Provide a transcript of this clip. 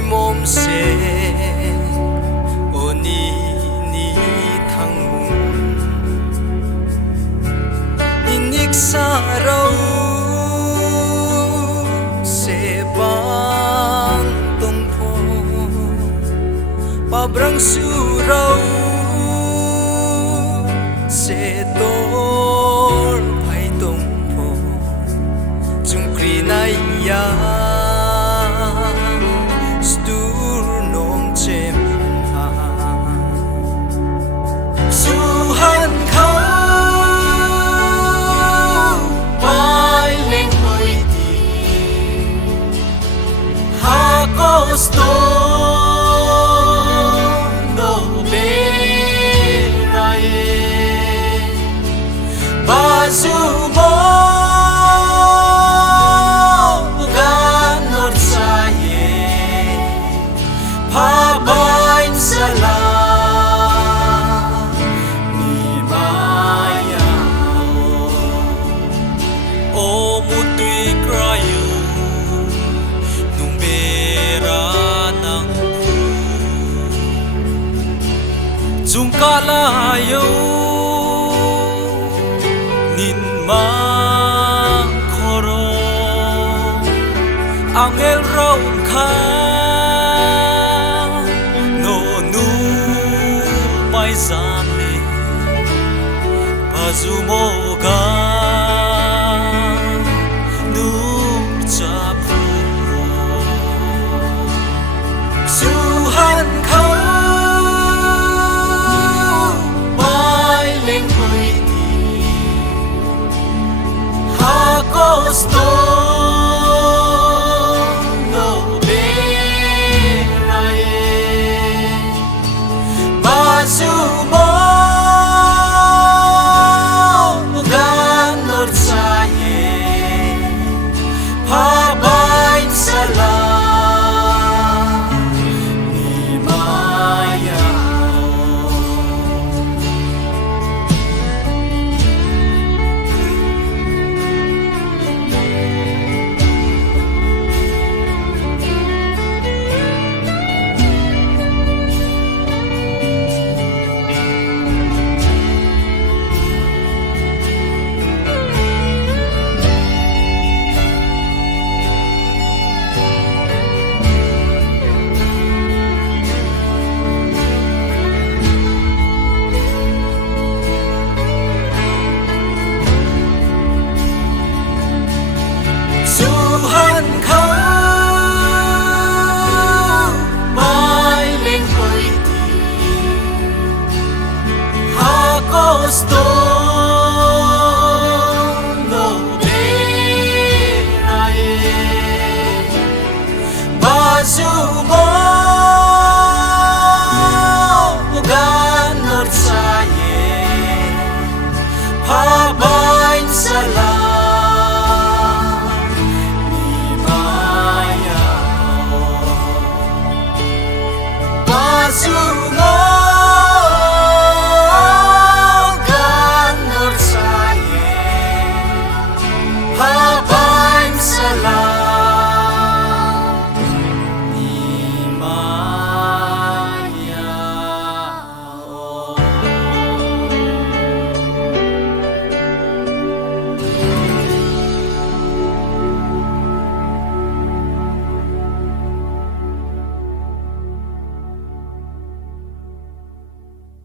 mom se oni ni thang inik sarau se bang tong pho pabrang surau se dor phai tong pho chung kri nai ya stur nong chem ha su han khâu bai leng hoi ti ha ko sto no be rai ba su mo chung kalayo nin ma khoro angel rom kha no nu pai zane pazumo ga nu cha phu su han kha sto no be rai ba su mo gan nor sa ye